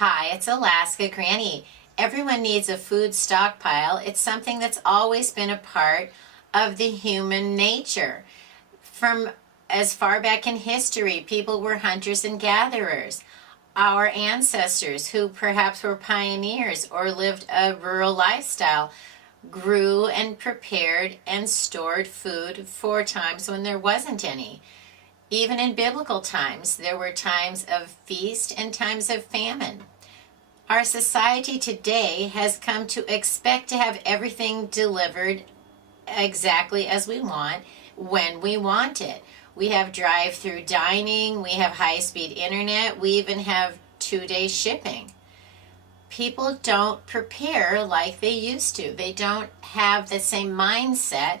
Hi, it's Alaska Granny. Everyone needs a food stockpile. It's something that's always been a part of the human nature. From as far back in history, people were hunters and gatherers. Our ancestors, who perhaps were pioneers or lived a rural lifestyle, grew and prepared and stored food for times when there wasn't any. Even in biblical times, there were times of feast and times of famine. Our society today has come to expect to have everything delivered exactly as we want, when we want it. We have drive-through dining, we have high-speed internet, we even have 2-day shipping. People don't prepare like they used to. They don't have the same mindset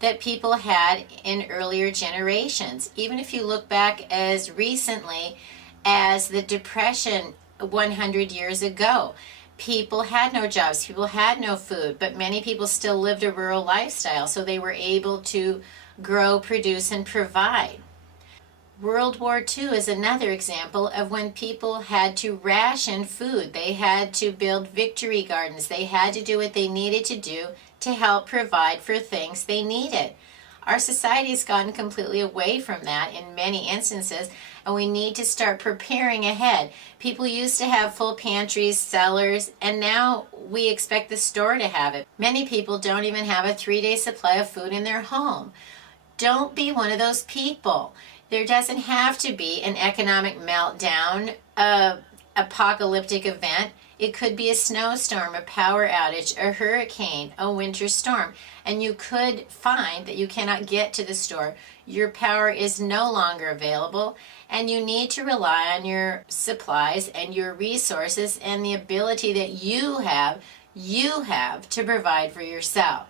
that people had in earlier generations. Even if you look back as recently as the Depression 100 years ago, people had no jobs, people had no food, but many people still lived a rural lifestyle, so they were able to grow, produce, and provide. World War II is another example of when people had to ration food. They had to build victory gardens. They had to do what they needed to do to help provide for things they needed. Our society has gotten completely away from that in many instances, and we need to start preparing ahead. People used to have full pantries, cellars, and now we expect the store to have it. Many people don't even have a 3-day supply of food in their home. Don't be one of those people. There doesn't have to be an economic meltdown, an apocalyptic event. It could be a snowstorm, a power outage, a hurricane, a winter storm, and you could find that you cannot get to the store. Your power is no longer available, and you need to rely on your supplies and your resources and the ability that you have to provide for yourself.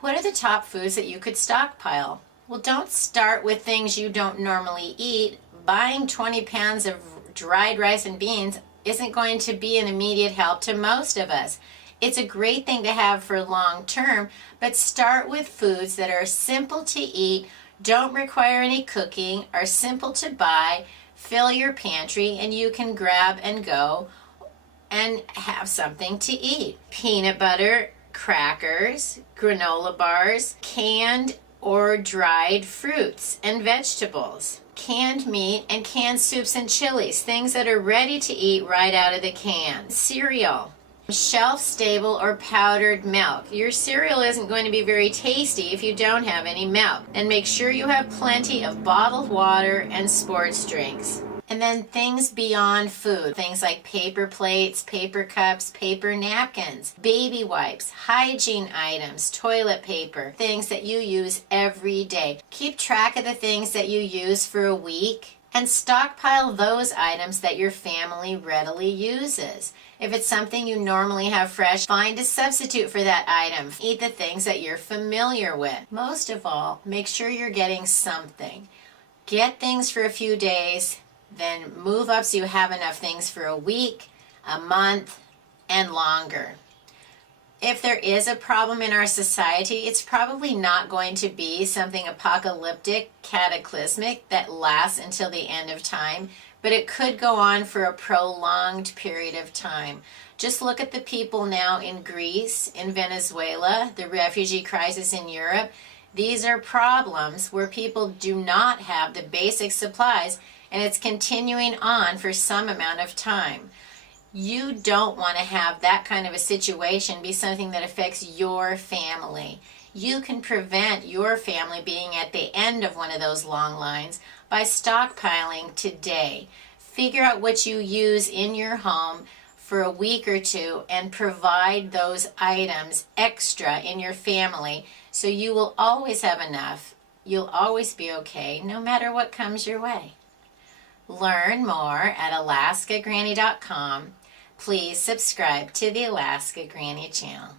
What are the top foods that you could stockpile? Well, don't start with things you don't normally eat. Buying 20 pounds of dried rice and beans isn't going to be an immediate help to most of us. It's a great thing to have for long term, but start with foods that are simple to eat, don't require any cooking, are simple to buy, fill your pantry, and you can grab and go and have something to eat. Peanut butter, crackers, granola bars, canned or dried fruits and vegetables, canned meat and canned soups and chilies, things that are ready to eat right out of the can. Cereal, shelf-stable or powdered milk. Your cereal isn't going to be very tasty if you don't have any milk. And make sure you have plenty of bottled water and sports drinks. And then things beyond food, things like paper plates, paper cups, paper napkins, baby wipes, hygiene items, toilet paper, things that you use every day. Keep track of the things that you use for a week and stockpile those items that your family readily uses. If it's something you normally have fresh, find a substitute for that item. Eat the things that you're familiar with. Most of all, make sure you're getting something. Get things for a few days, then move up so you have enough things for a week, a month, and longer. If there is a problem in our society, it's probably not going to be something apocalyptic, cataclysmic that lasts until the end of time, but it could go on for a prolonged period of time. Just look at the people now in Greece, in Venezuela, the refugee crisis in Europe. These are problems where people do not have the basic supplies, and it's continuing on for some amount of time. You don't want to have that kind of a situation be something that affects your family. You can prevent your family being at the end of one of those long lines by stockpiling today. Figure out what you use in your home for a week or two and provide those items extra in your family so you will always have enough. You'll always be okay no matter what comes your way. Learn more at alaskagranny.com. Please subscribe to the Alaska Granny channel.